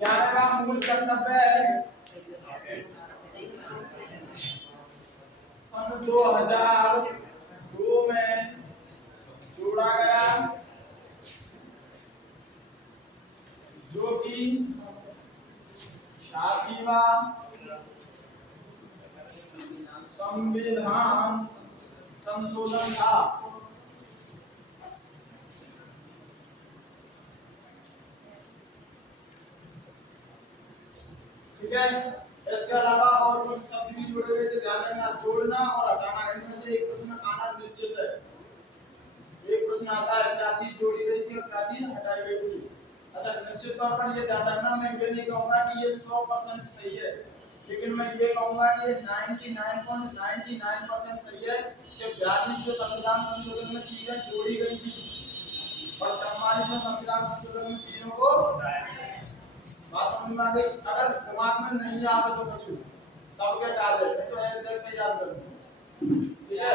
11वां मूल कर्तव्य है सन 2002 में जोड़ा गया, जो कि 86वां संविधान संशोधन था। ठीक है, इसके अलावा और कुछ शब्द भी जोड़े गए थे, ध्यान रखना। जोड़ना और हटाना, इनमें से एक प्रश्न आना निश्चित है। एक प्रश्न आता है क्या चीज जोड़ी गई थी और क्या चीज हटाई गई थी। अच्छा, निश्चित तौर पर ये ध्यान रखना, मैं ये नहीं कहूंगा कि ये 100% सही है, लेकिन मैं ये कहूंगा कि 99.99% सही है कि 42वें संविधान संशोधन में चीजें जोड़ी गई थी और 44वें संविधान संशोधन में चीजों को बात समझ में आ गई। अगर दिमाग में नहीं आवे तो पूछो, तब क्या याद है, नहीं तो एग्जैक्ट में याद कर लो। ठीक है,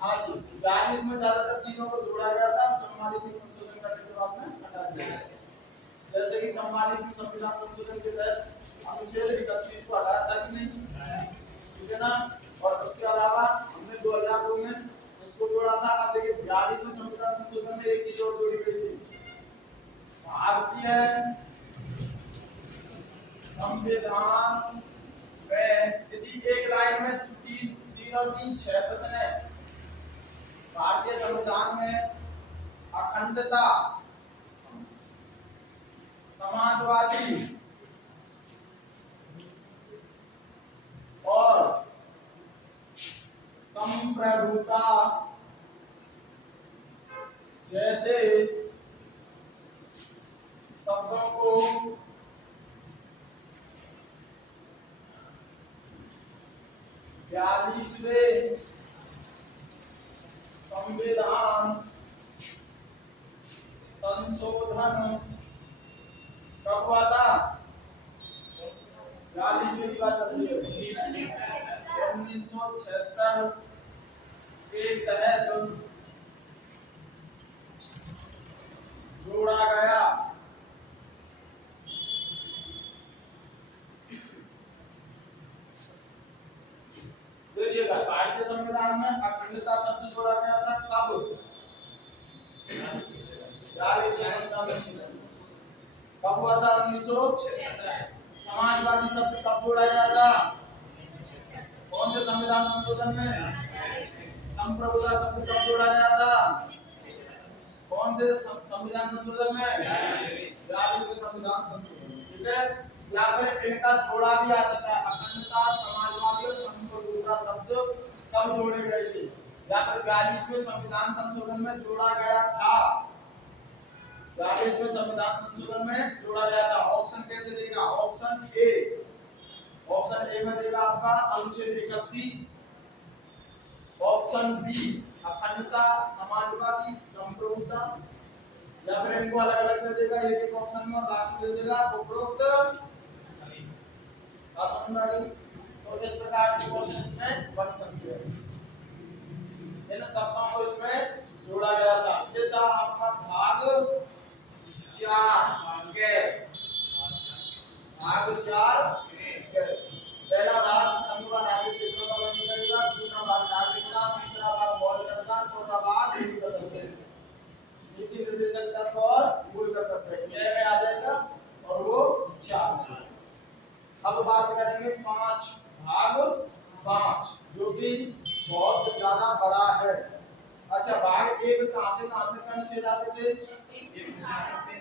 हाँ जी, 42 में ज्यादातर चीजों को जोड़ा गया था, 44 में संशोधन करने के बाद में हटा दिया गया। जैसे कि 44 में संविधान संशोधन के तहत अनुच्छेद 31 को हटाया था कि नहीं, ठीक है ना। और उसके अलावा हमने 2002 में इसको जोड़ा था। अब देखिए 42 में संविधान संशोधन में एक चीज और जोड़ी गई थी, भारतीय संविधान में किसी एक लाइन में तीन और तीन 6 प्रश्न है। भारतीय संविधान में अखंडता, समाजवादी और संप्रभुता जैसे शब्दों को बयालीसवें संविधान संशोधन कब हुआ था? 42वें की बात चल रही है, 1976 के तहत जोड़ा गया। देखिएगा, भारतीय संविधान में अखंडता शब्द जोड़ा गया था कब? 42वें संविधान कब हुआ था? 1976। समाजवादी शब्द कब जोड़ा गया था? कौन से संविधान संशोधन में? संप्रभुता शब्द कब जोड़ा गया था? कौन से संविधान संशोधन में? 42वें संविधान संशोधन। ठीक है, या फिर इनका जोड़ा भी आ सकता है, अखंडता, समाजवादी और संप्रभुता शब्द कब जोड़े गए थे, या फिर 42वें संविधान संशोधन में जोड़ा गया था। 42वें संविधान संशोधन में जोड़ा गया था। ऑप्शन कैसे देगा? ऑप्शन ए में देगा आपका अनुच्छेद 31, ऑप्शन बी अखंडता, समाजवादी, संप्रभुता, या फिर इनको अलग अलग दे देगा, एक एक ऑप्शन में लास्ट दे देगा उपरोक्त। समझ में आ गई? तो इस प्रकार से क्वेश्चन इसमें बन सकते हैं। इन शब्दों को इसमें जोड़ा गया था। ये था आपका भाग 4 के, भाग 4 के। पहला भाग समूह राज्य क्षेत्रों का वर्णन करेगा, दूसरा भाग नागरिकता, तीसरा भाग मौलिकता, चौथा भाग नीति निर्देशक तत्व और मूल कर्तव्य। यह में आ जाएगा और वो 4। अब बात करेंगे 5, भाग 5, जो कि बहुत ज्यादा बड़ा है। अच्छा, भाग 1 कहां से कहां तक का अनुच्छेद आते थे?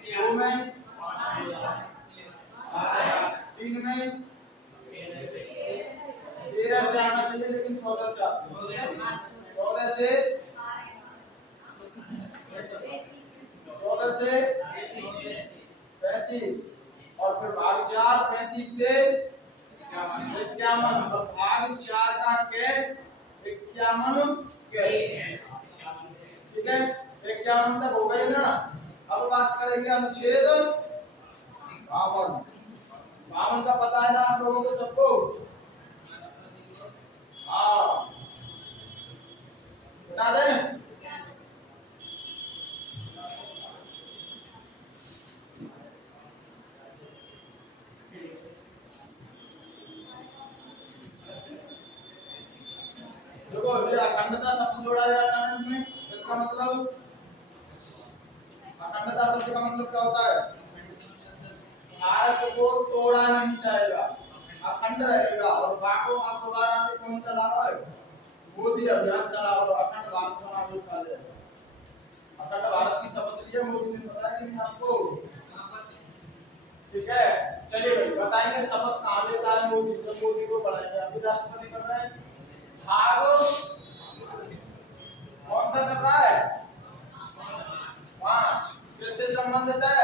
2 में, 3 में, 13 से आना चाहिए लेकिन 14 से आते हैं। 14 से 35, और फिर भाग 4 35 से 51। और भाग 4 का के 51 के। ठीक है, 51 तक हो गए ना। अब बात करेंगे अनुच्छेद 52। 52 का पता है ना आप लोगों को सबको? हाँ, बता दें। क्या होता है? भारत को तोड़ा नहीं जाएगा, अखंड रहेगा। और बाको आप दोबारा पे कौन चला रहा है? मोदी अभियान चला रहा है, अखंड भारत बना निकाले। अखंड भारत की शपथ लिया मोदी ने, पता है कि नहीं आपको? ठीक है, चलिए भाई बताइए शपथ कहाँ लेता है मोदी? जब मोदी को बढ़ाएंगे, अभी राष्ट्रपति कर रहे हैं भाग कौन सा कर रहा है? 5 किससे संबंधित है?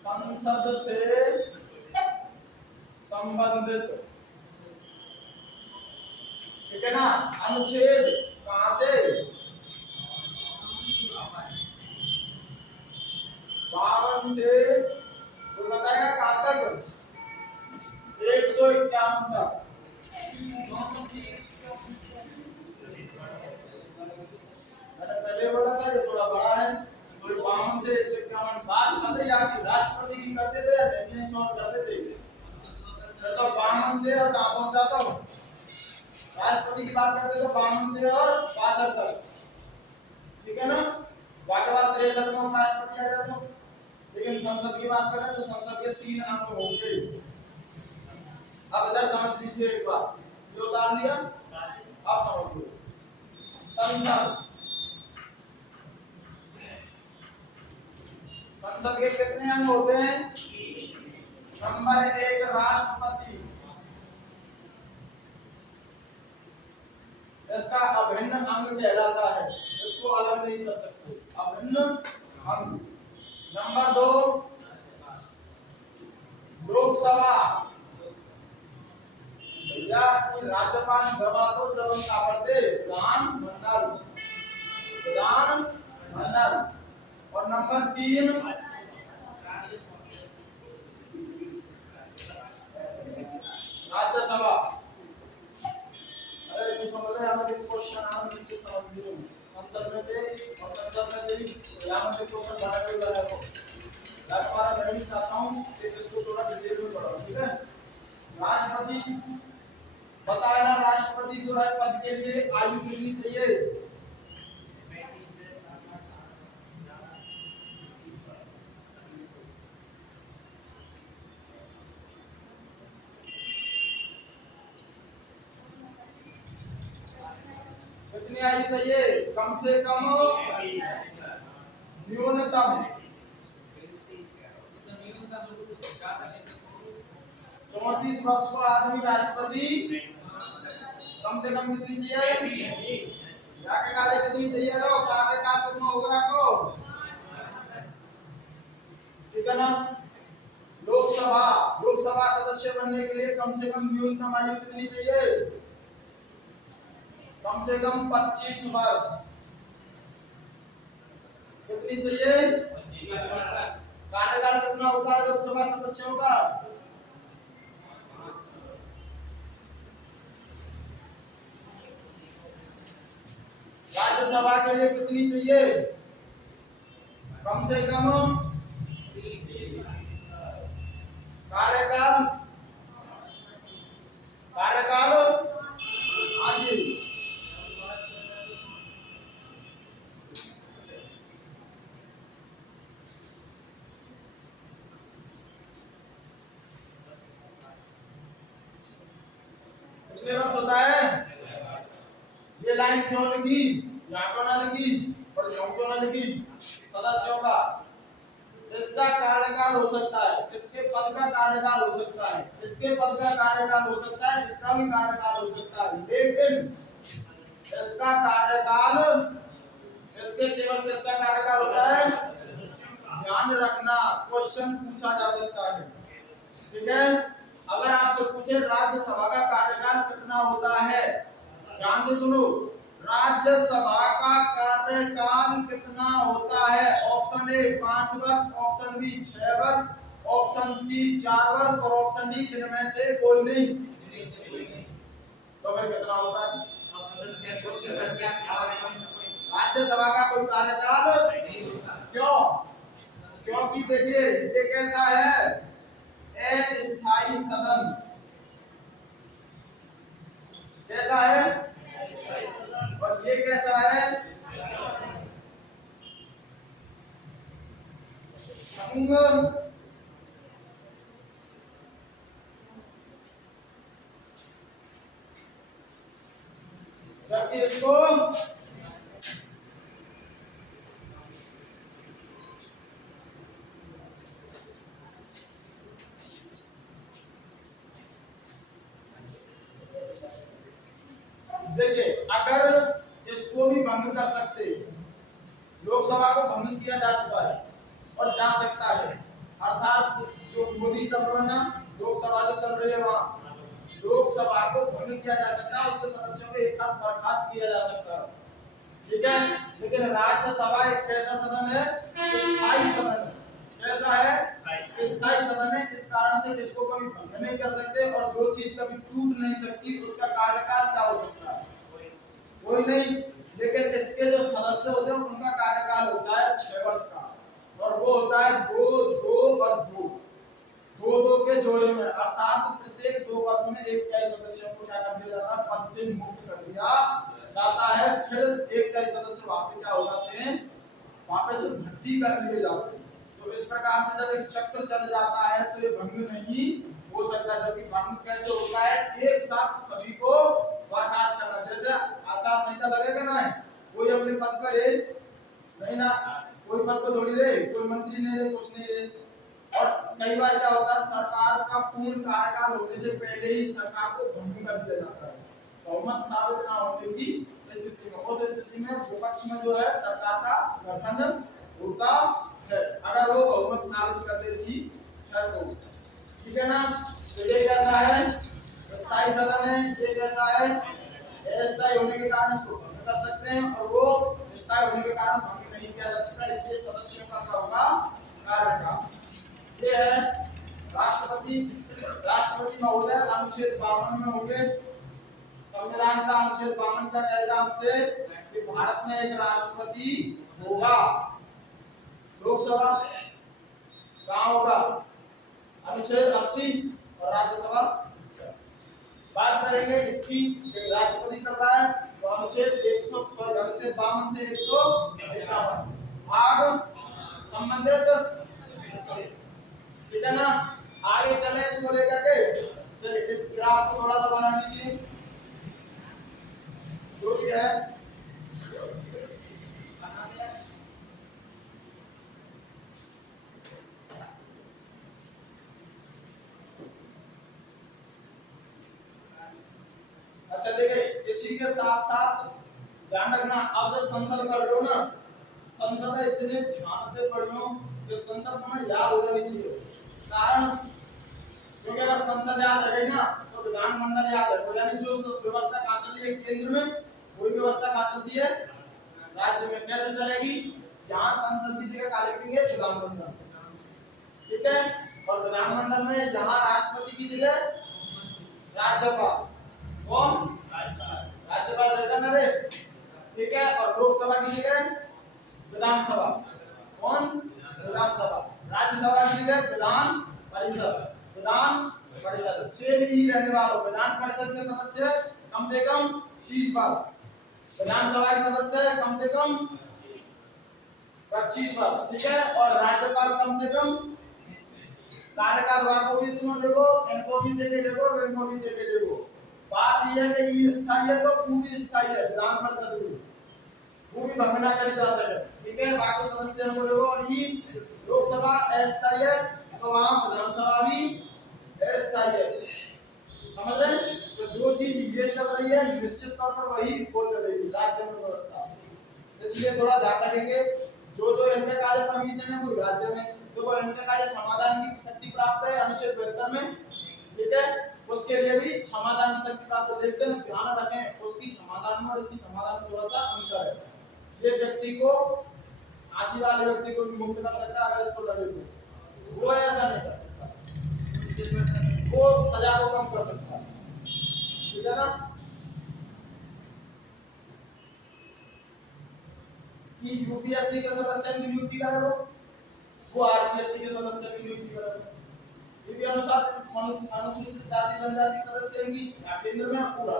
संसद से संबंधित, ठीक है ना? अनुच्छेद कहां से? 52 से तो बताएगा कहां तक? 151 तक। मैंने पहले बोला था ये थोड़ा बड़ा है, तो 52 से 151 बात करते याद राष्ट्रपति की करते थे या जैसे सॉल्व करते थे? फिर तो 52 थे और कहां पहुंच जाता हूं? राष्ट्रपति की बात करते तो 52 थे और 62 तक, ठीक है ना? बाकी बात 63 में राष्ट्रपति आ जाता हूं, लेकिन संसद की बात करें तो संसद के 3 अंग होंगे। अब इधर समझ लीजिए एक बार, ये उतार लिया, अब समझ लो। संसद, संसद के कितने अंग होते हैं? नंबर 1 राष्ट्रपति, इसका अभिन्न अंग कहलाता है, इसको अलग नहीं कर सकते, अभिन्न अंग। नंबर 2 लोकसभा, भैया राज्यपाल दबा दो जब हम क्या पढ़ते? विधानमंडल, विधानमंडल। और नंबर 3 राज्यसभा। अरे ये समझ रहे हैं, एक क्वेश्चन हम निश्चित समझ लो, संसद में थे और संसद में भी यहाँ से क्वेश्चन बना के लगा को लगभग मैं भी चाहता हूँ कि इसको थोड़ा डिटेल में पढ़ो, ठीक है? राष्ट्रपति बताया ना, राष्ट्रपति जो है पद के लिए आयु कितनी चाहिए? कितनी आयु चाहिए? कम से कम, न्यूनतम 34 वर्ष का आदमी राष्ट्रपति कम से कम कितनी चाहिए? जाके काले कितनी चाहिए? लो कार्यकाल कितना होगा आपको, ठीक है ना? लोकसभा, लोकसभा सदस्य बनने के लिए कम से कम न्यूनतम आयु कितनी चाहिए? कम से कम 25 वर्ष। कितनी चाहिए? 25 वर्ष। कार्यकाल कितना होता है लोकसभा सदस्यों का? राज्यसभा के लिए कितनी चाहिए? कम से कम कार्यकाल, कार्यकाल आगे इसमें होता है। ये लाइन क्यों लिखी, यहाँ क्यों ना लिखी और यहाँ क्यों ना लिखी? सदस्यों का इसका कार्यकाल हो सकता है, इसके पद का कार्यकाल हो सकता है, इसके पद का कार्यकाल हो सकता है, इसका भी कार्यकाल हो सकता है, लेकिन इसका कार्यकाल, इसके केवल किसका कार्यकाल होता है? ध्यान रखना, क्वेश्चन पूछा जा सकता है, ठीक है? अगर आपसे पूछे राज्यसभा का कार्यकाल कितना होता है, ध्यान से सुनो, राज्यसभा का कार्यकाल कितना होता है? ऑप्शन ए 5 वर्ष, ऑप्शन बी 6 वर्ष, ऑप्शन सी 4 वर्ष और ऑप्शन डी इनमें से कोई नहीं। तो फिर कितना होता है? राज्यसभा का कोई कार्यकाल क्यों? क्योंकि देखिए ये कैसा है, अस्थायी सदन, कैसा है? और ये कैसा है? भंग जबकि इसको देखिए अगर इसको भी भंग कर सकते, लोकसभा को भंग किया जा चुका है और जा सकता है, अर्थात जो मोदी चल रहा है ना, लोकसभा जो चल रही है वहां लोकसभा को भंग किया जा सकता है, उसके सदस्यों को एक साथ बर्खास्त किया जा सकता है, ठीक है। लेकिन राज्यसभा एक कैसा सदन है, स्थायी सदन है। कैसा है? स्थायी सदन है। इस कारण से इसको कभी भंग नहीं कर सकते और जो चीज कभी टूट नहीं सकती उसका कार्यकाल क्या हो सकता है? कोई नहीं। लेकिन इसके जो सदस्य होते हैं उनका कार्यकाल होता है 6 वर्ष का और वो होता है 2 2 और 2 2 2 के जोड़े में, अर्थात प्रत्येक 2 वर्ष में एक कई सदस्यों को क्या कर दिया जाता है? पद से मुक्त कर दिया जाता है। फिर एक कई सदस्य वहां से क्या हो जाते हैं? वापस भर्ती कर लिए जाते हैं। तो इस प्रकार से जब एक चक्र चल जाता है तो ये भंग नहीं हो सकता। जबकि भंग कैसे होता है? एक साथ सभी को बर्खास्त करना। जैसे आचार संहिता लगेगा ना, कोई अपने पद पर है नहीं ना, कोई पद पर थोड़ी रहे, कोई मंत्री नहीं रहे, कुछ नहीं रहे। और कई बार क्या होता है, सरकार का पूर्ण कार्यकाल होने से पहले ही सरकार को भंग कर दिया जाता है, बहुमत साबित ना होने की स्थिति में। उस स्थिति में विपक्ष में जो है सरकार का गठन होता है, अगर वो बहुमत साबित कर देती है तो, ठीक है ना। तो ये कैसा है? स्थायी सदन है। ये कैसा है? अस्थायी होने के कारण इसको भंग कर सकते हैं और वो स्थायी होने के कारण भंग नहीं किया जा सकता। इसलिए सदस्यों का क्या होगा? कार्यकाल। ये है राष्ट्रपति। राष्ट्रपति महोदय अनुच्छेद 52 में होंगे। संविधान का अनुच्छेद 52 क्या कहेगा हमसे? कि भारत में एक राष्ट्रपति होगा। लोकसभा कहाँ होगा? अनुच्छेद 80 और राज्यसभा। बात करेंगे इसकी, राष्ट्रपति चल रहा है तो अनुच्छेद 52 से 151 भाग संबंधित, ठीक है ना। आगे चले इसको लेकर के, चलिए इस ग्राफ को थोड़ा सा बना लीजिए जो भी है। अच्छा देखिए, इसी के साथ साथ ध्यान रखना, आप जब संसद पढ़ रहे हो ना, संसद इतने ध्यान से पढ़ियो कि संसद तुम्हें याद हो जानी चाहिए। कारण क्योंकि अगर संसद याद रहे ना तो विधानमंडल याद है, यानी जो व्यवस्था कहाँ चल रही है केंद्र में, वही व्यवस्था कहाँ चलती है? राज्य में। कैसे चलेगी? यहाँ संसद की जगह क्या लिखेंगे? विधानमंडल, ठीक है। और विधानमंडल में यहाँ राष्ट्रपति की जगह राज्यपाल। कौन? राज्यपाल रहता ना रे, ठीक है। और लोकसभा की जगह विधानसभा। कौन? विधानसभा। राज्यसभा की जगह विधान परिषद। विधान परिषद से भी रहने वालों, विधान परिषद के सदस्य कम से कम 30 वर्ष, विधानसभा के सदस्य कम से कम 25 वर्ष, ठीक है। और राज्यपाल कम से कम कार्यकाल को भी तुम देखो, इनको भी देके देखो और इनको भी देके देखो। बात यह है कि ये स्थायी है तो पूरी स्थायी है, विधान परिषद भी वो भी भंग ना करी जा सके, ठीक है। बाकी सदस्यों को देखो, ये लोकसभा अस्थायी है तो वहां विधानसभा भी अस्थायी है, समझ रहे? तो जो चीज ये चल रही है निश्चित तौर पर वही वो चलेगी राज्य में व्यवस्था। इसलिए थोड़ा ध्यान रखेंगे, जो इनके कार्य परमिशन है वो राज्य में, तो वो इनके कार्य समाधान की शक्ति प्राप्त है अनुच्छेद 72 में, ठीक है। उसके लिए भी क्षमादान की शक्ति प्राप्त है। लेकिन ध्यान रखें उसकी क्षमादान में और इसकी क्षमादान में थोड़ा सा अंतर है। ये व्यक्ति को, फांसी वाले व्यक्ति को भी मुक्त कर सकता है अगर इसको लगे तो, वो ऐसा नहीं कर सकता, वो सजा को कम कर सकता है, ठीक है ना। कि यूपीएससी के सदस्य की नियुक्ति करेगा, वो आरपीएससी के सदस्य की नियुक्ति करेगा। ये भी अनुसूचित जाति जनजाति सदस्य की केंद्र में पूरा,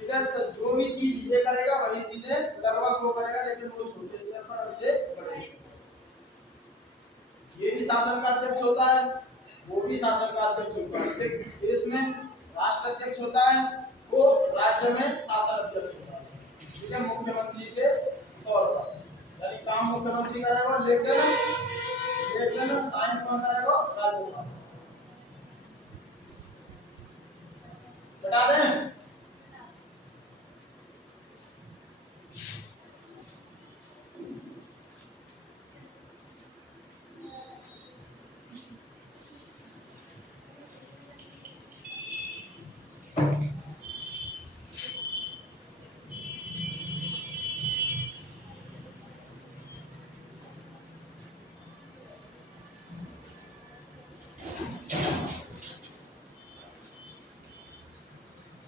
ठीक है। तो जो भी चीज ये करेगा वही चीजें लगभग वो करेगा, लेकिन वो छोटे स्तर पर अब ये करेगा। ये भी शासन का अध्यक्ष होता है, वो भी शासन का अध्यक्ष होता है। एक देश में राष्ट्र अध्यक्ष होता है, वो राज्य में शासन अध्यक्ष होता है, ठीक है, मुख्यमंत्री के तौर पर। यानी काम मुख्यमंत्री करेगा, लेकिन साइन कौन करेगा? राज्यपाल। बता दें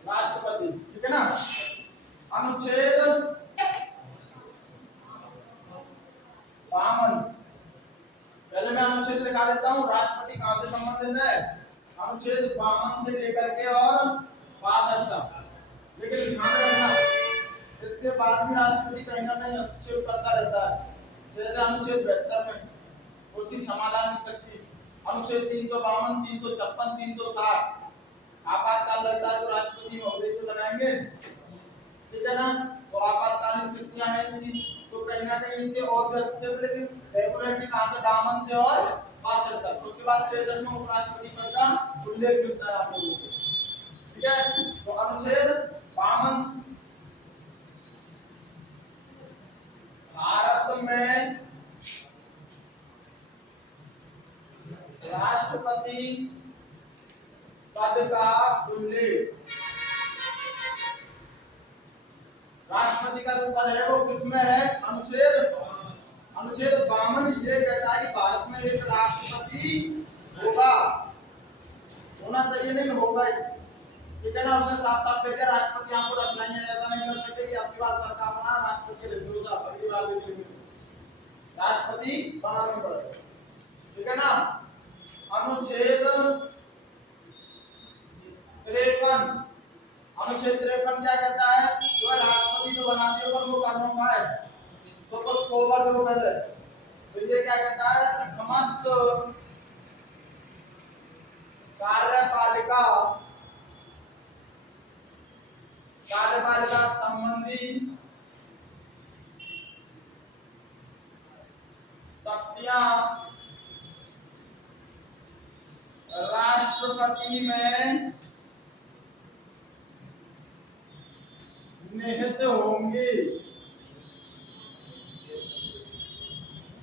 राष्ट्रपति, ठीक है ना। अनुच्छेद 52, पहले मैं अनुच्छेद लिखा देता हूँ, राष्ट्रपति कहाँ से संबंधित है। अनुच्छेद 52 से लेकर के और 62 तक। लेकिन ध्यान रखना, इसके बाद भी राष्ट्रपति कहीं ना कहीं हस्तक्षेप करता रहता है। जैसे अनुच्छेद 72 में उसकी क्षमादान की शक्ति, अनुच्छेद 352, 356, 360 आपातकाल लगता है तो राष्ट्रपति महोदय को लगाएंगे, ठीक है ना। तो आपातकालीन शक्तियां हैं इसकी, तो कहीं ना कहीं इसके और भी हस्तक्षेप, लेकिन रेगुलेटरी कहां से? 52 से और 62 तक। उसके बाद 63 में उपराष्ट्रपति पद का उल्लेख मिलता है आप लोगों को, ठीक है। तो अनुच्छेद 52, भारत में राष्ट्रपति पद का उल्लेख, राष्ट्रपति का जो पद है वो किसमें है? अनुच्छेद 52 ये कहता है कि भारत में एक राष्ट्रपति होगा, होना चाहिए, नहीं होगा, ठीक है ना। उसने साफ साफ कह दिया राष्ट्रपति आपको रखना ही है, ऐसा नहीं कर सकते कि आपकी बार सरकार बना राष्ट्रपति के लिए दूसरा अगली बार लेंगे, राष्ट्रपति बनाना पड़ेगा, ठीक है ना। अनुच्छेद 53, अनुच्छेद 53 क्या कहता है? तो राष्ट्रपति जो बना दिया पर वो करना पाए तो कुछ कोवर दो पहले। तो ये क्या कहता है? समस्त कार्यपालिका संबंधी शक्तियां राष्ट्रपति में निहित होंगी।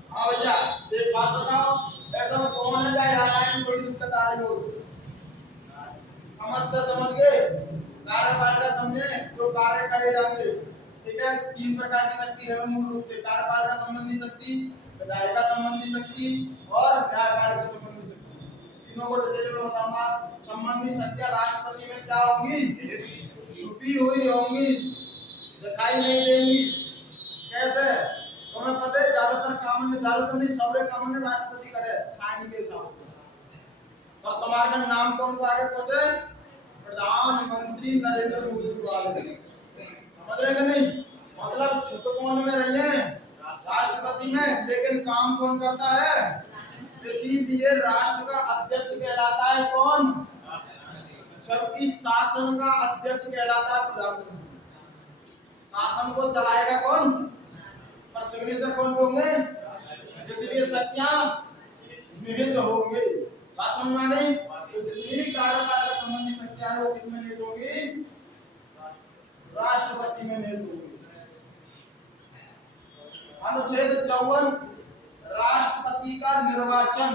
हाँ भैया, एक बात बताओ, ऐसा कौन है या में कोई दिक्कत आ रही हो? समझते समझ गए? कार्यपालिका समझे, जो कार्य करे जाएंगे, ठीक है। 3 प्रकार की शक्ति है मूल रूप से, कार्यपालिका संबंधी शक्ति, विधायिका संबंधी शक्ति और न्यायपालिका संबंधी शक्ति। तीनों को डिटेल में बताऊंगा। संबंधी शक्तियां राष्ट्रपति में क्या होंगी? छुपी हुई होंगी, दिखाई नहीं देंगी। कैसे? तुम्हें पता है ज्यादातर कामों में, ज्यादातर नहीं सारे कामों में राष्ट्रपति करे साइन के साथ। और तुम्हारे नाम कौन को आगे पहुंचे? प्रधानमंत्री नरेंद्र मोदी को आगे। समझ रहे कि नहीं? मतलब छुप कौन में रही है? राष्ट्रपति में, लेकिन काम कौन करता है? इसीलिए राष्ट्र का अध्यक्ष कहलाता है कौन? जबकि शासन का अध्यक्ष कहलाता है प्रधानमंत्री। शासन को चलाएगा कौन? पर सिग्नेचर कौन होंगे? इसलिए शक्तियां निहित होंगे। बात समझ में आ गई? तो जितनी भी कार्यपालिका संबंधी शक्तियां हैं वो किसमें निहित होंगी? राष्ट्रपति में निहित होंगी। अनुच्छेद 54, राष्ट्रपति का निर्वाचन।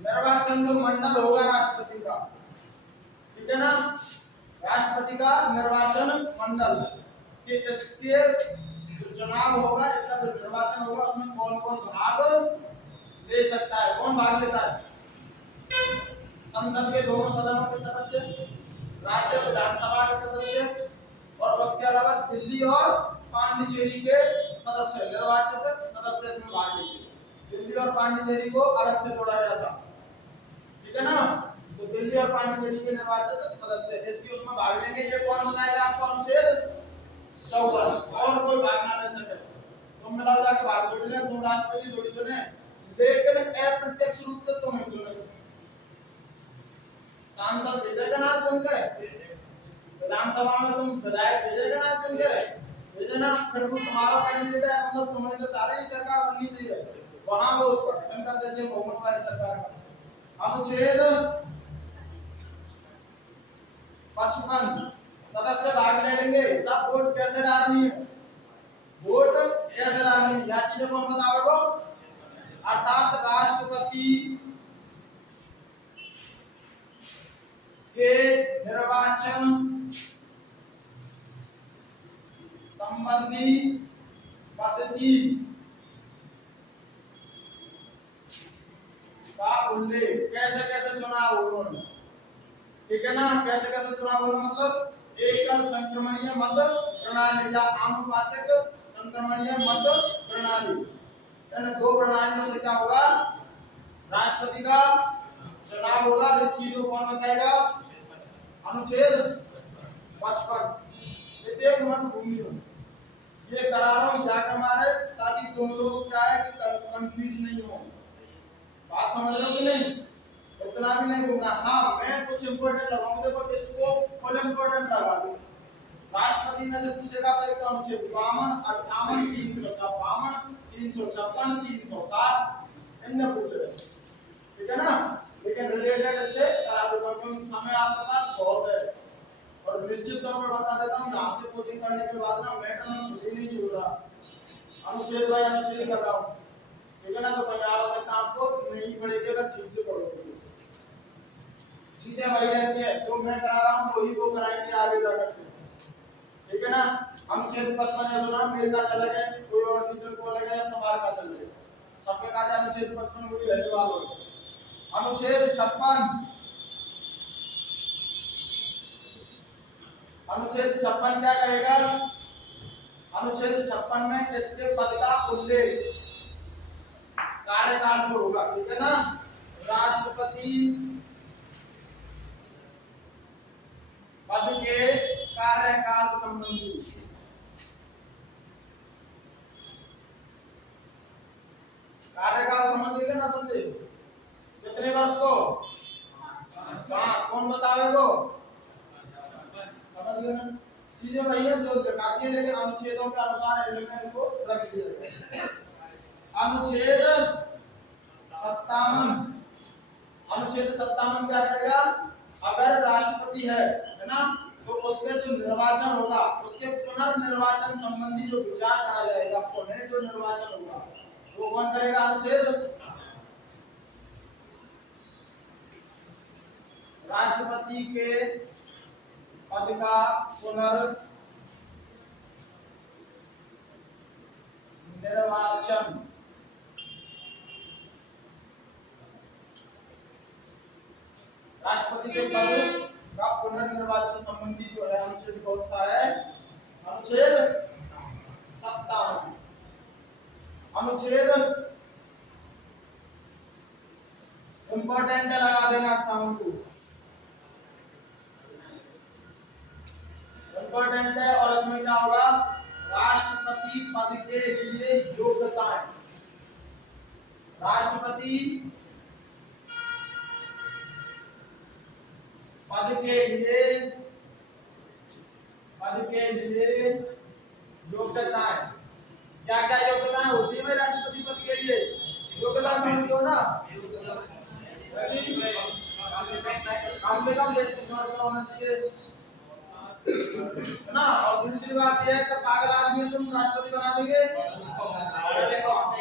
निर्वाचन जो मंडल होगा राष्ट्रपति का, ठीक है ना, राष्ट्रपति का निर्वाचन मंडल कि इसके जो चुनाव होगा, इसका जो निर्वाचन होगा उसमें कौन कौन भाग ले सकता है? कौन भाग लेता है? संसद के दोनों सदनों के सदस्य, राज्य विधानसभा के सदस्य और उसके अलावा दिल्ली और पांडिचेरी के सदस्य, निर्वाचित सदस्य इसमें भाग लेंगे। दिल्ली और पांडिचेरी को अलग से जोड़ा गया था, ठीक है ना। तो दिल्ली और पांडिचेरी के निर्वाचित सदस्य इसकी उसमें भाग लेंगे। ये कौन बताएगा आपको? अनुच्छेद 54। और कोई भाग ना ले सके। तुम मिलाओ जाके भाग दो ले, तुम राष्ट्रपति थोड़ी चुने, लेकिन अप्रत्यक्ष रूप से तुम ही चुने। सांसद भेजेगा ना चुन के, विधानसभा में तुम विधायक भेजेगा ना चुन के, भेजे ना, फिर वो तुम्हारा कैंडिडेट है, मतलब तुम्हें तो चाह रही सरकार बननी चाहिए, वहां वो उसका गठन कर देते हैं बहुमत वाली सरकार का। अनुच्छेद 55 सदस्य भाग ले लेंगे। सब वोट कैसे डालनी है, वोट कैसे डालनी है, या चीजें कौन बताओगे? अर्थात राष्ट्रपति के निर्वाचन संबंधी पद्धति का उल्लेख। कैसे कैसे चुनाव उन्होंने, ठीक है ना, कैसे कैसे चुनाव होगा, मतलब एकल संक्रमणीय मत प्रणाली या आनुपातिक संक्रमणीय मत प्रणाली, यानी दो प्रणालियों से क्या होगा, राष्ट्रपति का चुनाव होगा। इस चीज को कौन बताएगा? अनुच्छेद 55। प्रत्येक मन भूमि ये करा रहा हूं जाकर मारे, ताकि तुम लोग क्या है कि कंफ्यूज नहीं हो। बात समझ रहे हो कि नहीं? इतना भी नहीं बोलना। हाँ, मैं कुछ इंपॉर्टेंट लगाऊंगा। देखो इसको फुल इंपॉर्टेंट लगा दूं। राष्ट्रपति में से पूछेगा तो एक अनुच्छेद 52, 58, 352, 356, 360 इनमें पूछेगा, ठीक है ना। लेकिन रिलेटेड इससे करा देता हूं क्योंकि समय आपके पास बहुत है, और निश्चित तौर पर बता देता हूं यहाँ से कोचिंग करने के बाद ना मैटर में खुद ही नहीं छोड़ रहा, अनुच्छेद बाय अनुच्छेद कर रहा हूं, ठीक है ना। तो कोई आवश्यकता आपको नहीं पड़ेगी अगर ठीक से पढ़ोगे। चीजें वही रहती है, जो मैं करा रहा हूं वही वो कराएंगे आगे जाकर, ठीक है ना। अनुच्छेद 55 है, जो ना मेरे का अलग है, कोई और टीचर को अलग है, तुम्हारा का अलग है, सबके का अनुच्छेद 55 वही रहने वाला है। अनुच्छेद 56, अनुच्छेद 56 क्या कहेगा? अनुच्छेद 56 में इसके पद का उल्लेख, कार्यकाल जो होगा, ठीक है ना, राष्ट्रपति पद के कार्यकाल संबंधी, कार्यकाल समझ गए ना? समझे? कितने वर्ष को? 5। कौन बतावेगा? समझ गए ना? चीजें वही है जो दिखाती है, लेकिन अनुच्छेदों के अनुसार एलिमेंट को रख दिया गया। अनुच्छेद 57, अनुच्छेद 57 क्या करेगा? अगर राष्ट्रपति है ना, तो उसके जो निर्वाचन होगा, उसके पुनर्निर्वाचन संबंधी जो विचार करा जाएगा, पुनः जो निर्वाचन होगा वो कौन करेगा? अनुच्छेद राष्ट्रपति के पद का पुनर्निर्वाचन राष्ट्रपति के पद का पुनर्निर्वाचन संबंधी जो है अनुच्छेद कौन सा है? अनुच्छेद 57। अनुच्छेद इंपॉर्टेंट लगा देना आपको, इंपॉर्टेंट है। और इसमें क्या होगा? राष्ट्रपति पद के लिए योग्यताएं, राष्ट्रपति पद के लिए योग्यताएं, क्या क्या योग्यताएं होती है भाई राष्ट्रपति पद के लिए? योग्यता समझते हो ना? कम से कम 33 वर्ष का होना चाहिए ना। और दूसरी बात यह है कि पागल आदमी तुम राष्ट्रपति बना देंगे,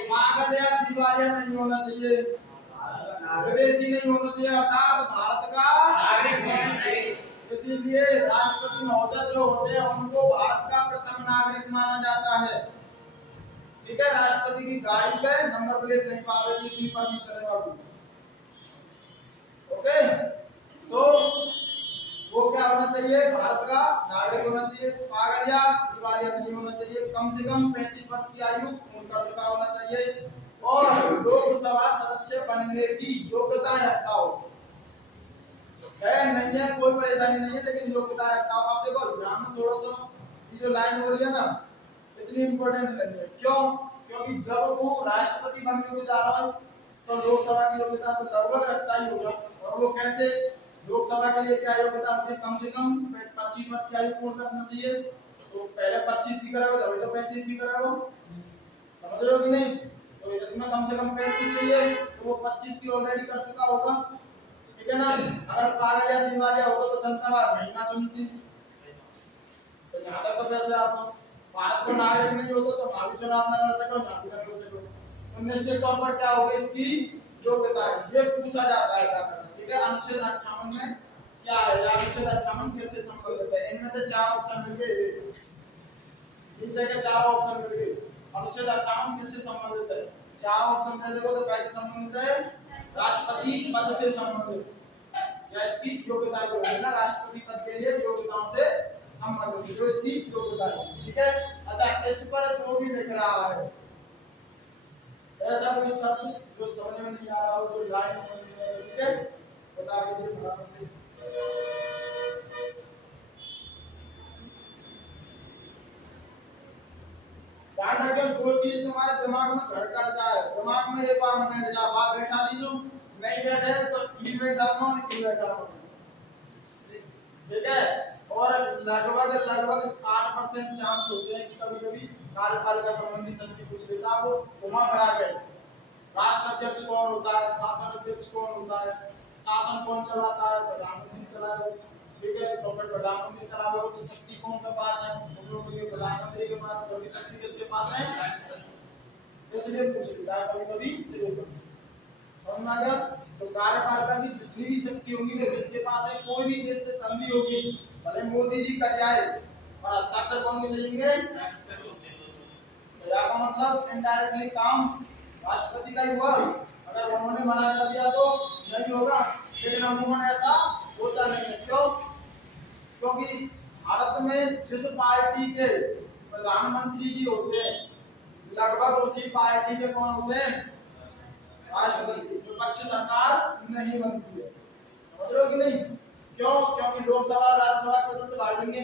पागल या दीवालिया नहीं होना चाहिए, विदेशी नहीं होना चाहिए, अर्थात भारत का नागरिक होना चाहिए। इसीलिए राष्ट्रपति महोदय जो होते हैं उनको भारत का प्रथम नागरिक माना जाता है, ठीक है। राष्ट्रपति की गाड़ी पे नंबर प्लेट नहीं पावेगी, इतनी परमिशन है बाबू, ओके। तो वो क्या होना चाहिए? भारत का नागरिक होना चाहिए, पागल या दिवालिया नहीं होना चाहिए, कम से कम 35 वर्ष की आयु पूर्ण कर चुका होना चाहिए, और लोकसभा सदस्य बनने की योग्यता रखता हो, है नहीं है कोई परेशानी नहीं है, लेकिन योग्यता रखता हूं। आप देखो ध्यान में थोड़ा सा ये जो लाइन हो रही है ना इतनी इंपॉर्टेंट नहीं है। क्यों? क्योंकि जब वो राष्ट्रपति बनने को जा रहा है तो लोकसभा की योग्यता तो लगभग रखता ही होगा। और वो कैसे? लोकसभा के लिए क्या योग्यता होती है? कम से कम 25 वर्ष की आयु पूर्ण रखना चाहिए। तो पहले 25 की कराओ, जब तो 35 की कराओ, समझ रहे हो कि नहीं? तो इसमें कम से कम 35 चाहिए, तो वो 25 की ऑलरेडी कर चुका होगा, ठीक है ना? अगर पागल या दिवालिया होता तो जनता बार महीना चुनती। तो यहाँ तक तो वैसे आप भारत को नागरिक नहीं होता तो भावी चुनाव न लड़ सको, ना भी न लड़ सको। तो निश्चित तौर पर क्या होगा इसकी योग्यता है, ये पूछा जाता है, ठीक है? अनुच्छेद 58 में क्या है? या अनुच्छेद 58 किससे संबंधित है? इनमें से चार ऑप्शन मिल गए, नीचे के चार ऑप्शन मिल गए। अनुच्छेद 58 किससे संबंधित है? चार ऑप्शन दे देखो तो पहले संबंधित है राष्ट्रपति पद से संबंधित, या इसकी योग्यता जो है ना राष्ट्रपति पद के लिए योग्यताओं से संबंधित, जो इसकी योग्यता है, ठीक है? अच्छा, इस पर जो भी लिख रहा है ऐसा कोई शब्द जो समझ में नहीं आ रहा हो, जो लाइन समझ में नहीं आ रही, ठीक है? बता दीजिए फटाफट से। ध्यान रखिए, जो चीज तुम्हारे दिमाग में घर कर जाए, दिमाग में एक बार बैठ जाए, बात बैठा लीजिए, नहीं बैठे तो ई में डालना और ई में डालना, ठीक है? और लगभग लगभग 60% चांस होते हैं कि कभी-कभी कार्यपालिका संबंधी समिति पूछ लेता है, वो घुमा फिरा गए। राष्ट्र अध्यक्ष कौन होता है? शासन अध्यक्ष कौन होता है? शासन कौन चलाता है? प्रधानमंत्री चलाएगा, ठीक है? तो फिर प्रधानमंत्री चलावे हो तो शक्ति कौन के पास है? हम लोग के प्रधानमंत्री के पास, तो शक्ति किसके पास है? इसलिए पूछ लेता है कभी-कभी, समझ में आ गया? तो कार्यपालिका की जितनी भी शक्ति होगी वो किसके पास है? कोई भी देश से संधि होगी, भले मोदी जी कर जाए, और हस्ताक्षर कौन मिलेंगे? तो या का मतलब इनडायरेक्टली काम राष्ट्रपति का ही हुआ। अगर उन्होंने मना कर दिया तो नहीं होगा, लेकिन अमूमन ऐसा होता नहीं है। क्यों? क्योंकि भारत में जिस पार्टी के प्रधानमंत्री जी होते हैं लगभग उसी पार्टी के कौन होते हैं? राष्ट्रपति। विपक्ष सरकार नहीं बनती है, समझ रहे हो कि नहीं? क्यों? क्योंकि लोकसभा राज्यसभा सदस्य बांटेंगे।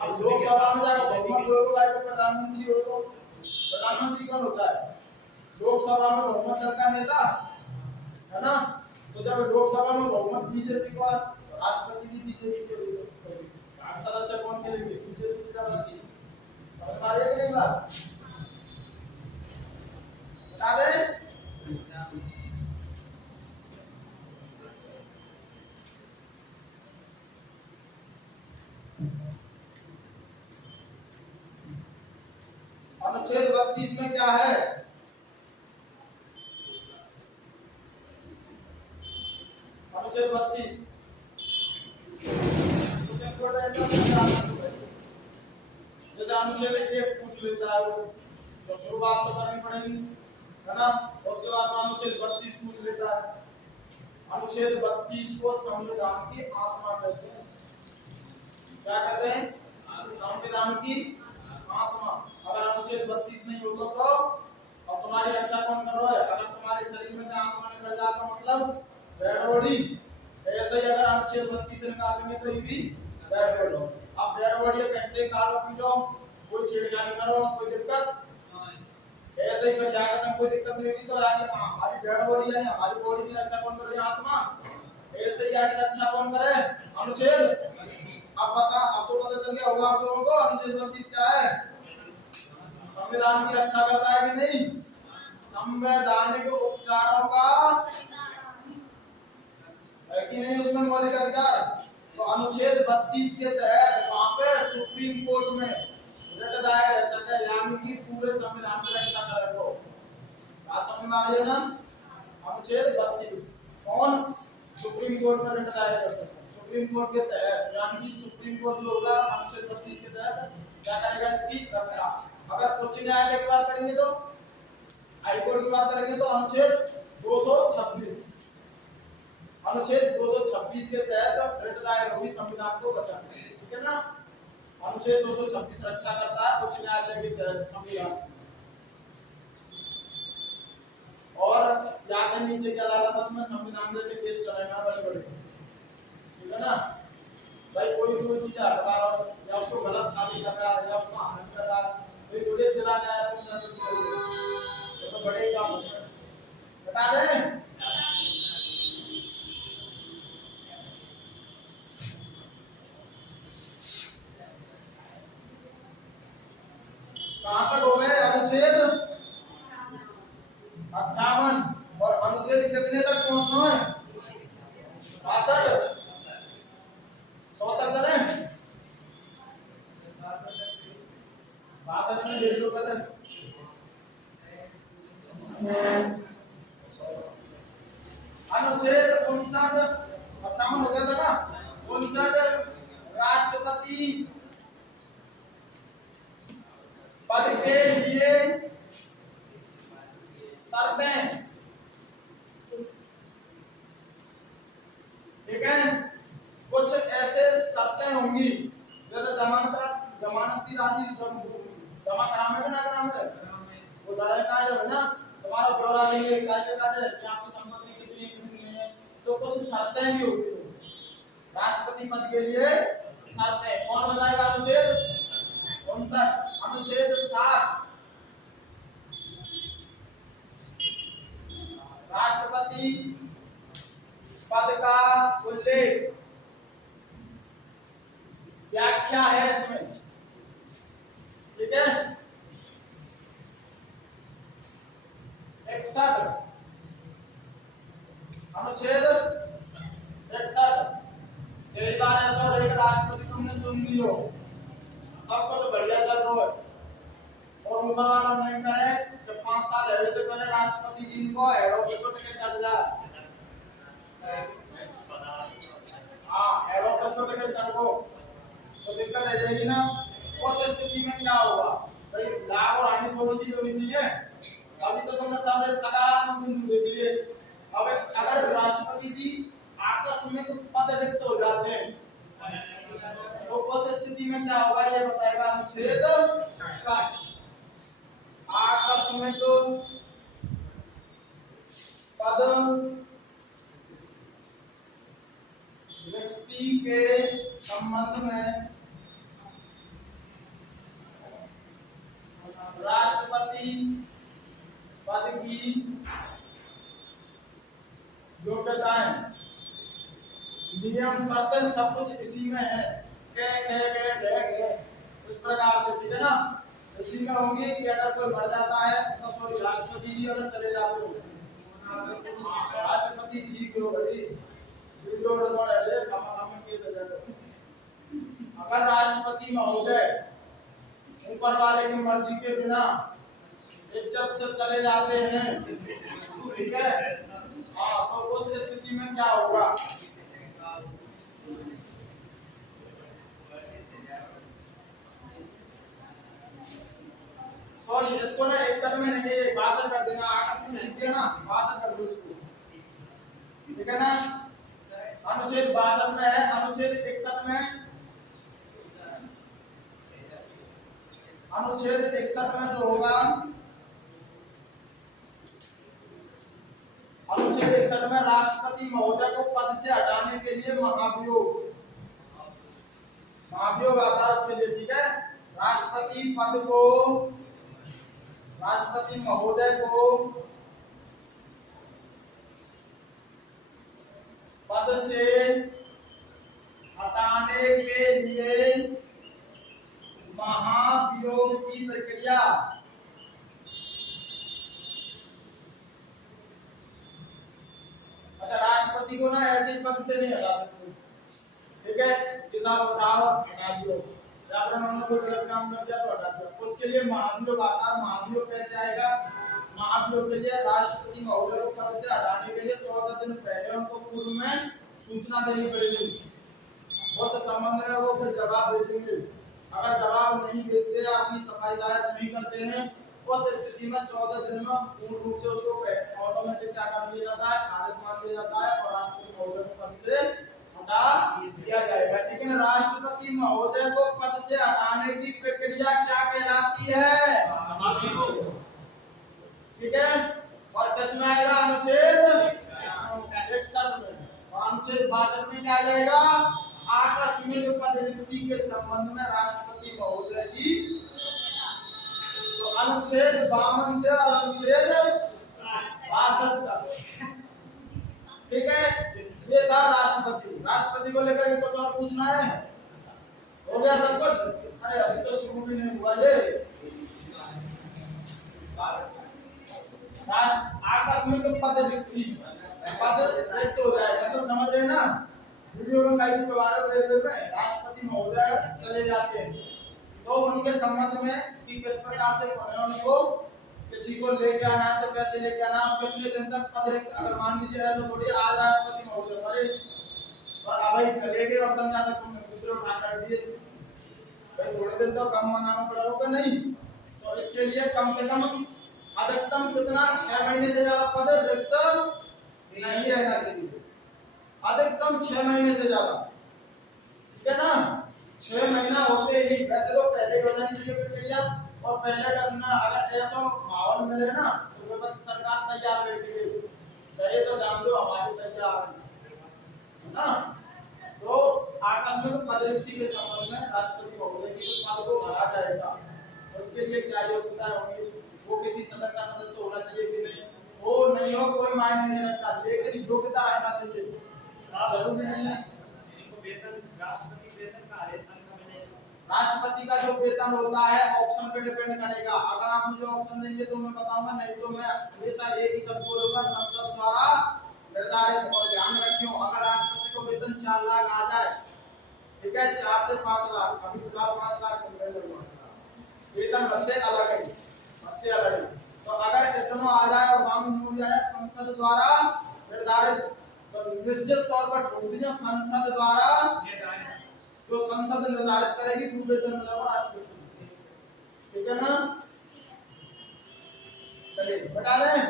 अब लोकसभा में जाकर बहुमत होगा तो प्रधानमंत्री हो, तो प्रधानमंत्री कौन होता है? लोकसभा में बहुमत दल का नेता, है ना? तो जब लोकसभा में बहुमत बीजेपी को, राष्ट्रपति भी बीजेपी के होगी, सदस्य कौन मिलेंगे? बीजेपी की तरफ से। समझ में आ रही है बात? बता दें अनुच्छेद 32 में क्या है? अनुच्छेद 32 जैसे अनुच्छेद 1 पूछ लेता है वो, तो शुरुआत तो करनी पड़ेगी, है ना? उसके बाद अनुच्छेद 32 पूछ लेता है। अनुच्छेद 32 को संविधान की आत्मा कहते हैं। क्या कहते हैं? संविधान की आत्मा। अगर अनुच्छेद 32 नहीं होगा तो अब तुम्हारी रक्षा कौन कर रहा है? अगर तुम्हारे शरीर में से आत्मा निकल जाए तो मतलब डेड बॉडी। ऐसे ही अगर अनुच्छेद 32 निकाल देंगे तो ये भी डेड बॉडी हो। अब डेड बॉडी कहते हैं कालो पीटो, कोई छेड़खानी करो, कोई दिक्कत ऐसे ही कर जाएगा, सब कोई दिक्कत नहीं होगी। तो आगे हमारी डेड बॉडी यानी हमारी बॉडी की रक्षा कौन कर रही है? आत्मा। ऐसे ही आगे रक्षा कौन करे? अनुच्छेद। अब तो पता चल गया होगा आप लोगों को अनुच्छेद 32 क्या है? संविधान की रक्षा करता है कि नहीं? संवैधानिक उपचारों का है कि नहीं उसमें मौलिक अधिकार? तो अनुच्छेद 32 के तहत वहां पे सुप्रीम कोर्ट में रिट दायर है सके, यानी कि पूरे संविधान की रक्षा करे को। बात समझ में आ रही है ना? अनुच्छेद 32 कौन सुप्रीम कोर्ट में रिट दायर कर सकता है? सुप्रीम कोर्ट के तहत, यानी कि सुप्रीम कोर्ट जो होगा अनुच्छेद 32 के तहत क्या करेगा? इसकी रक्षा। अगर उच्च न्यायालय की बात करेंगे तो, हाई कोर्ट की बात करेंगे तो अनुच्छेद 226, अनुच्छेद 226 के तहत रिट दायर होगी संविधान को बचाने, ठीक है ना? अनुच्छेद 226 रक्षा करता है उच्च न्यायालय के तहत संविधान। और या तो नीचे की अदालत में संविधान जैसे केस चलेगा बड़े बड़े, ठीक है ना। भाई कोई भी चीज हटवा रहा हो या उसको गलत साबित कर रहा है या उसको हानि कर रहा है तो थोड़े चलाने आया तुम या तो बड़े काम होते हैं। बता दें कहां तक हो गए अनुच्छेद 58 और अनुच्छेद कितने तक पहुंचना है 62 100 तक चले 62 में देख लो पहले अनुच्छेद 59 58 हो गया था ना 59 राष्ट्रपति पद के लिए शर्तें ठीक है कुछ ऐसे शर्तें होंगी जैसे जमानत की राशि जमा कराने में ना कराने वो लड़ाई का जब ना तुम्हारा ब्यौरा देंगे क्या क्या है कि आपकी संपत्ति कितनी है तो कुछ शर्तें भी होती है राष्ट्रपति पद के लिए शर्तें कौन बताएगा अनुच्छेद कौन सा अनुच्छेद 60 राष्ट्रपति पद का उल्लेख व्याख्या है इसमें ठीक है 61 अनुच्छेद 61 एक बार ऐसा और एक राष्ट्रपति तुमने चुन लियो सब कुछ बढ़िया चल रहा है और ऊपर वाला नहीं करे जब 5 साल है तो पहले राष्ट्रपति जी को एरोप्लेन को टिकट कर दिया एरोप्लेन को टिकट कर दो तो दिक्कत आ जाएगी ना उस स्थिति में क्या होगा भाई लाभ और हानि दोनों चीज होनी चाहिए अभी तो तुमने सामने सकारात्मक बिंदु देख लिए अब अगर राष्ट्रपति जी आकस्मिक पद रिक्त हो जाते हैं तो उस स्थिति में क्या होगा ये बताएगा अनुच्छेद 60 आकस्मिक पद व्यक्ति के संबंध में राष्ट्रपति पद की योग्यताएं नियम शर्तें सब कुछ इसी में है इस प्रकार से ठीक है ना इसी में होंगे कि अगर कोई बढ़ जाता है तो सॉरी राष्ट्रपति जी अगर चले जाते हो राष्ट्रपति जी को भाई अगर राष्ट्रपति महोदय ऊपर वाले की मर्जी के बिना इज्जत से चले जाते हैं ठीक है हाँ तो उस स्थिति में क्या होगा सॉरी इसको ना 61 में नहीं 62 कर देना आपस में लिख दिया ना 62 कर दो इसको ठीक है ना अनुच्छेद 62 में है अनुच्छेद 61 में अनुच्छेद 61 में जो होगा अनुच्छेद 61 में राष्ट्रपति महोदय को पद से हटाने के लिए महाभियोग आता है उसके लिए ठीक है राष्ट्रपति महोदय को पद से हटाने के लिए महाभियोग की प्रक्रिया अच्छा राष्ट्रपति को ना ऐसे ही पद से नहीं हटा सकते ठीक है किसान उठाओ हटा दियो या फिर उन्होंने कोई गलत काम कर दिया तो हटा दिया उसके लिए महाभियोग आता है महाभियोग कैसे आएगा महाभियोग के लिए राष्ट्रपति महोदय को पद से हटाने के लिए 14 दिन पहले उनको पूर्व में सूचना देनी पड़ेगी उस संबंध में वो फिर जवाब भेजेंगे अगर जवाब नहीं भेजते या अपनी सफाई दायर नहीं करते हैं उस स्थिति में 14 दिन में पूर्ण रूप से उसको ऑटोमेटिक क्या कर दिया जाता है खारिज मान दिया जाता है और राष्ट्रपति महोदय को पद से हटा दिया जाएगा ठीक है राष्ट्रपति महोदय को पद से हटाने की प्रक्रिया क्या कहलाती है ठीक है और किसमें आएगा अनुच्छेद 61 में अनुच्छेद 62 में क्या आ जाएगा? आकस्मिक पदोन्नति के संबंध में राष्ट्रपति महोदय की। तो अनुच्छेद 52 से अनुच्छेद 62 तक, ठीक है। ये था राष्ट्रपति। राष्ट्रपति को लेकर के कुछ और पूछना है? हो गया सब कुछ? अरे अभी तो शुरू भी नहीं हुआ ये। आकस्मिक पद रिक्ति, पद रिक्त हो जाए मतलब समझ रहे ना? वीडियो में कई दोबारा रेलवे में राष्ट्रपति महोदय चले जाते हैं तो उनके संबंध में कि किस प्रकार से उनको किसी को लेके आना है तो कैसे लेके आना, कितने दिन तक पद रिक्त। अगर मान लीजिए ऐसा थोड़ी आज राष्ट्रपति महोदय मरे और अब चले गए और संज्ञा तक दूसरे उठा कर दिए, भाई थोड़े दिन तो कम मनाना पड़ा होगा नहीं। तो इसके लिए कम से कम अधिकतम कितना 6 महीने से ज्यादा पद रिक्त नहीं रहना चाहिए। अधिकतम 6 महीने से ज्यादा, ठीक है ना? 6 महीना होते ही, वैसे तो पहले हो जानी चाहिए प्रक्रिया और पहले का सुना। अगर ऐसा माहौल मिले ना तो विपक्ष सरकार तैयार बैठी है, पहले तो जान लो हमारी तैयार है ना। तो आकस्मिक पद रिक्ति के संबंध में राष्ट्रपति महोदय की पद को भरा जाएगा। उसके लिए क्या योग्यता होगी? वो किसी सदन का सदस्य होना चाहिए कि नहीं, वो नहीं हो कोई मायने नहीं रखता, लेकिन योग्यता रहना चाहिए। जरूरी नहीं है। राष्ट्रपति का जो वेतन होता है ऑप्शन पे डिपेंड करेगा। अगर आप मुझे ऑप्शन देंगे तो मैं बताऊंगा, नहीं तो मैं हमेशा एक ही शब्द बोलूंगा, संसद द्वारा निर्धारित। और ध्यान रखियो, अगर राष्ट्रपति को वेतन 4 लाख आ जाए, ठीक है, 4 से 5 लाख, अभी फिलहाल 5 लाख मिल रहे हैं, वेतन भत्ते अलग है, भत्ते अलग है। तो अगर इतना आ जाए और मांग हो जाए संसद द्वारा निर्धारित, तो निश्चित तौर पर ठोक संसद द्वारा जो संसद निर्धारित करेगी वो वेतन मिलेगा राष्ट्रपति, ठीक है ना? चलिए बता दें।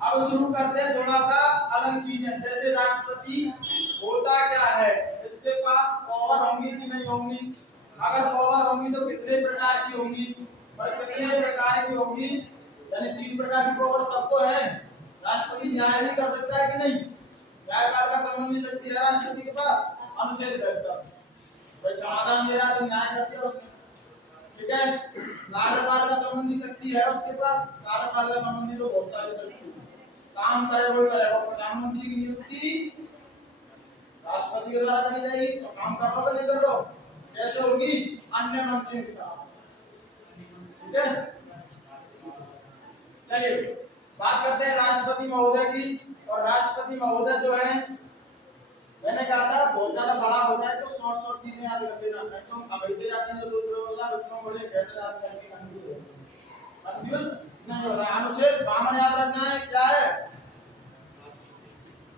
अब शुरू करते हैं थोड़ा सा अलग चीजें। जैसे राष्ट्रपति होता क्या है, इसके पास पावर होंगी कि नहीं होंगी? अगर पावर होंगी तो कितने प्रकार की होंगी और कितने प्रकार की होंगी? यानी 3 प्रकार की पावर सबको है। राष्ट्रपति न्याय भी कर सकता है कि नहीं? न्यायपाल का संबंधी शक्ति है राष्ट्रपति के पास, अनुच्छेद 72। भाई समाधान दे रहा तो न्याय करते हैं उसमें, ठीक है। राज्यपाल का संबंधी शक्ति है उसके पास, कार्यपाल का संबंधी तो बहुत सारी शक्ति, काम करे वो करेगा। प्रधानमंत्री की नियुक्ति राष्ट्रपति के द्वारा करी जाएगी, तो काम कर लो नहीं कर लो, कैसे होगी? अन्य मंत्रियों के साथ, ठीक है। चलिए बात करते हैं राष्ट्रपति महोदय की। और राष्ट्रपति महोदय जो है, मैंने कहा था बहुत ज्यादा बड़ा हो जाए तो शॉर्ट चीजें याद रख लेना, एकदम अबैते जाते हैं तो सोच रहे हो यार इतना बड़े कैसे याद करके कंफ्यूज नहीं हो रहा। अनुच्छेद 52 याद रखना है, क्या है?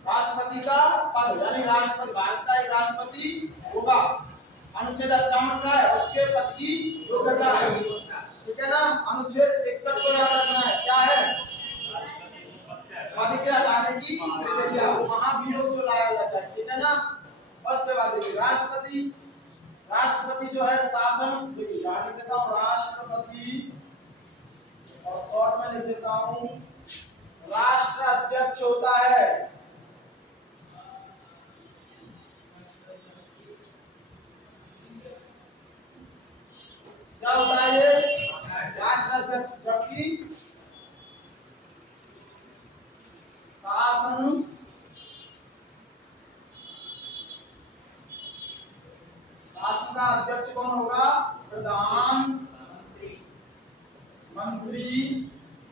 राष्ट्रपति का पद, यानी राष्ट्रपति भारत का एक राष्ट्रपति होगा। अनुच्छेद 58 का है, उसके पद की योग्यता है, ठीक है ना? अनुच्छेद 61 को याद रखना है, क्या है? पद से हटाने की प्रक्रिया, वहां वियोग जो लाया जाता है, ठीक है ना? उसके बाद देखिए राष्ट्रपति जो है शासन, देखिए लिख देता हूं राष्ट्रपति और शॉर्ट में लिख देता हूं राष्ट्र अध्यक्ष होता है। क्या होता है ये? राष्ट्र अध्यक्ष, जबकि शासन का अध्यक्ष कौन होगा? प्रधानमंत्री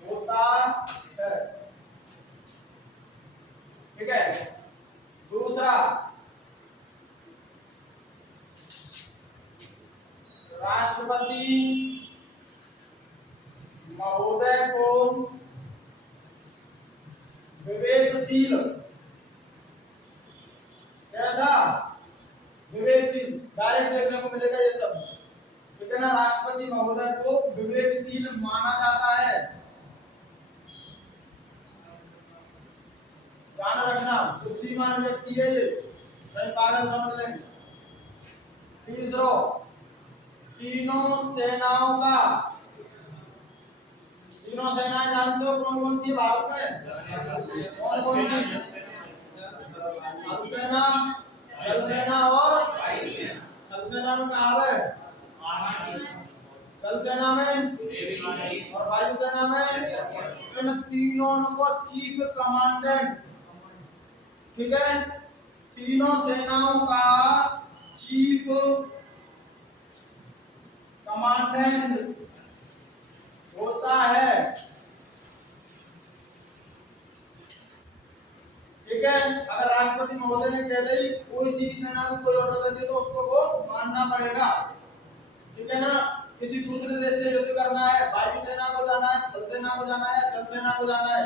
होता है, ठीक है। दूसरा, राष्ट्रपति महोदय को विवेकशील, कैसा? विवेकशील, डायरेक्ट देखने को मिलेगा ये सब, ठीक है ना? राष्ट्रपति महोदय को विवेकशील माना जाता है, ध्यान रखना, बुद्धिमान व्यक्ति है ये, नहीं पागल समझ लेंगे। तीसरा, तीनों सेनाओं का तीनों सेनाएं जानते हो कौन कौन सी भारत में? कौन कौन सी? थल सेना, जल सेना और वायु सेना। थल सेना में कहाँ है? जल सेना में और वायु सेना में। इन तीनों को चीफ कमांडेंट, ठीक है, तीनों सेनाओं का चीफ कमांडेंट होता है, ठीक है। अगर राष्ट्रपति महोदय ने कह दी कोई सी भी सेना को कोई ऑर्डर दे दे तो उसको वो मानना पड़ेगा, ठीक है ना। किसी दूसरे देश से युद्ध करना है, वायु सेना को जाना है, थल सेना को जाना है, जल सेना को जाना है,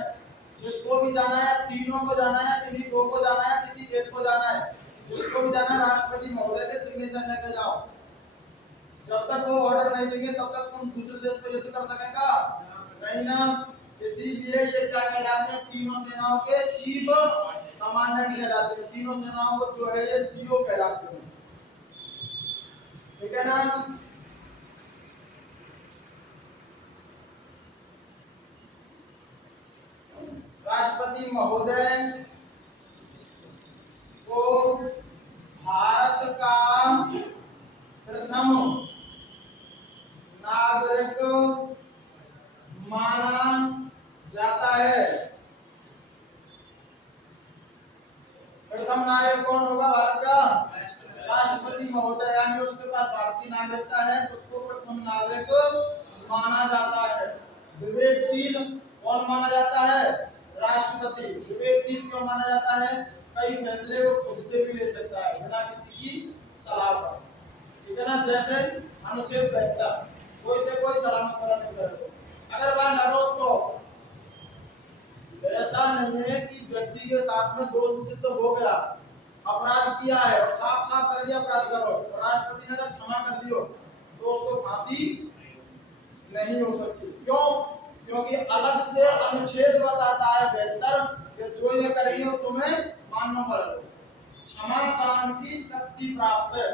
जिसको भी जाना है, तीनों को जाना है, किसी दो को जाना है, किसी एक को जाना है, जिसको भी जाना है राष्ट्रपति महोदय के सिग्नेचर लेके जाओ। जब तक वो ऑर्डर नहीं देंगे तब तक तुम दूसरे देश पे युद्ध कर सकेगा नहीं ना। इसीलिए ये क्या कहलाते हैं? तीनों सेनाओं के चीफ कमांडेंट कहलाते हैं। तीनों सेनाओं को जो है ये सीओ कहलाते हैं, ठीक है ना। राष्ट्रपति महोदय को भारत का प्रथम नागरिक माना जाता है। प्रथम नागरिक कौन होगा भारत का? राष्ट्रपति महोदय, यानी उसके पास भारतीय नागरिकता है, उसको प्रथम नागरिक माना जाता है। विवेकशील कौन माना जाता है? राष्ट्रपति। विवेकशील क्यों माना जाता है? कई फैसले वो खुद से भी ले सकता है बिना किसी की सलाह पर, ठीक है ना। जैसे अनुच्छेद 72, कोई से कोई सलाह मशवरा नहीं करे। अगर वह लड़ो तो ऐसा नहीं है कि व्यक्ति के साथ में दोष सिद्ध हो गया, अपराध किया है और साफ साफ कर दिया अपराध करो, राष्ट्रपति ने अगर क्षमा कर दियो तो उसको फांसी नहीं हो सकती। क्यों? क्योंकि अलग से अनुच्छेद बताता है 72 कि जो ये करेंगे वो तुम्हें मानना पड़ेगा। क्षमादान की शक्ति प्राप्त है।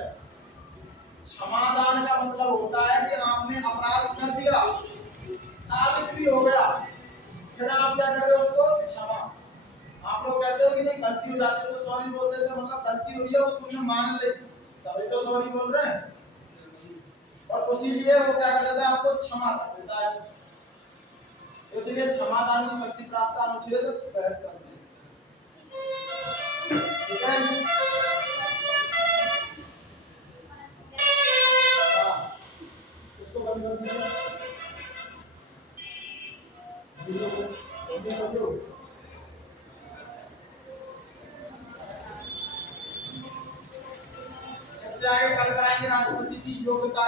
क्षमादान का मतलब होता है कि आपने अपराध कर दिया, साबित भी हो गया, फिर आप क्या कर रहे हो? उसको क्षमा। आप लोग कहते हो कि नहीं गलती हो जाती है तो सॉरी बोलते थे, मतलब गलती हुई है वो तुमने मान ली तभी तो सॉरी बोल रहे हैं। और उसीलिए वो क्या कर देता है? आपको क्षमा कर देता है। इसलिए क्षमादान की शक्ति प्राप्त अनुच्छेद 72, ठीक है। इसको बंद कर दीजिए। इससे आगे कल कराएंगे राष्ट्रपति की योग्यता।